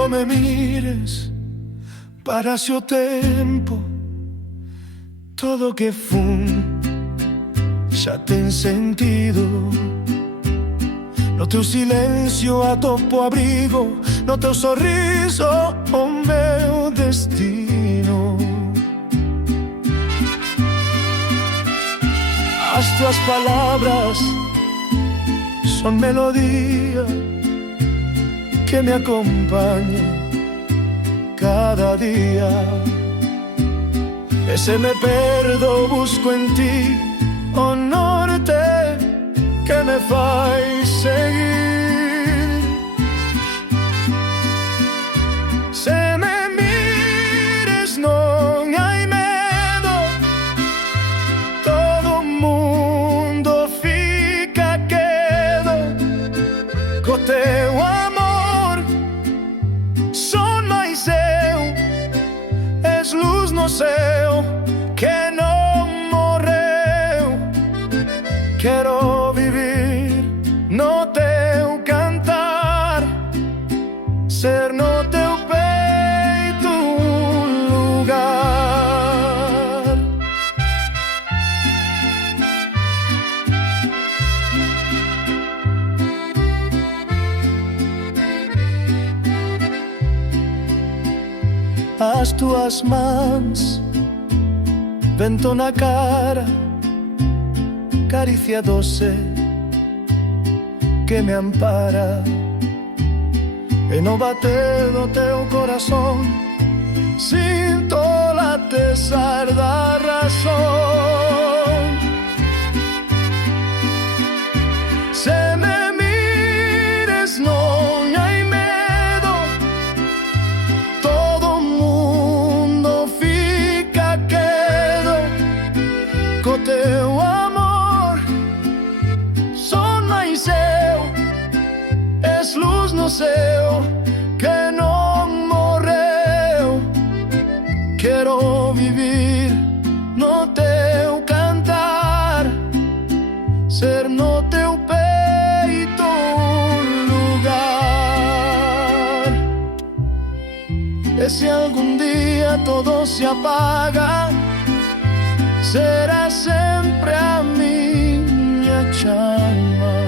Quando me mires, parasse o tempo. Todo que fun xa ten sentido. No teu silencio atopo abrigo, no teu sorriso o meu destino. As tuas palabras son melodía que me acompaña cada día. E se me perdo busco en ti o norte que me fai seguir. Se me mires non hai medo, todo o mundo fica quedo. Co teu amor son máis eu, es luz no céu que non morreu. Quero vivir no teu cantar, ser no teu peito un lugar. As tuas mans, vento na cara, caricia doce que me ampara. E no bater do teu corazón sinto latezar da razón. Se me mires non hai medo, todo o mundo fica quedo. Co teu amor son máis eu, es luz no céu que non morreu. Quero vivir no teu cantar, ser no teu peito un lugar. E se algún día todo se apaga, será sempre a miña chama.